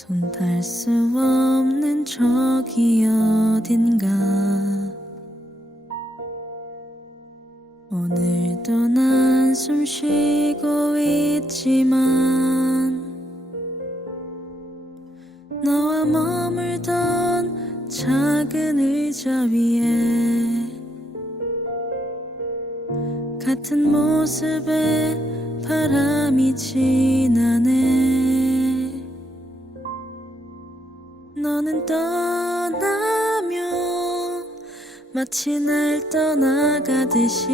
손 닿을 수 없는 저기 어딘가. 오늘도 난 숨 쉬고 있지만 너와 머물던 작은 의자 위에 같은 모습에 바람이 지나네 떠나며 마치 날 떠나가듯이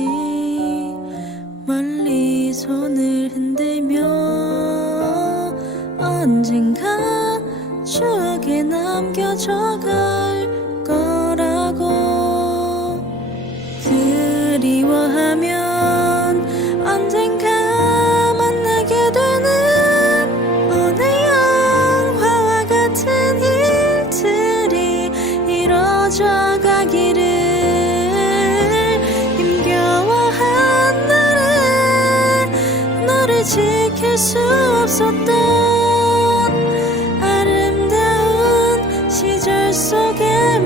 멀리 손을 흔들며 언젠가 추억에 남겨져 갈 거라고 그리워하면 언젠가 이뤄져 가기를 힘겨워한 날에 너를 지킬 수 없었던 아름다운 시절 속에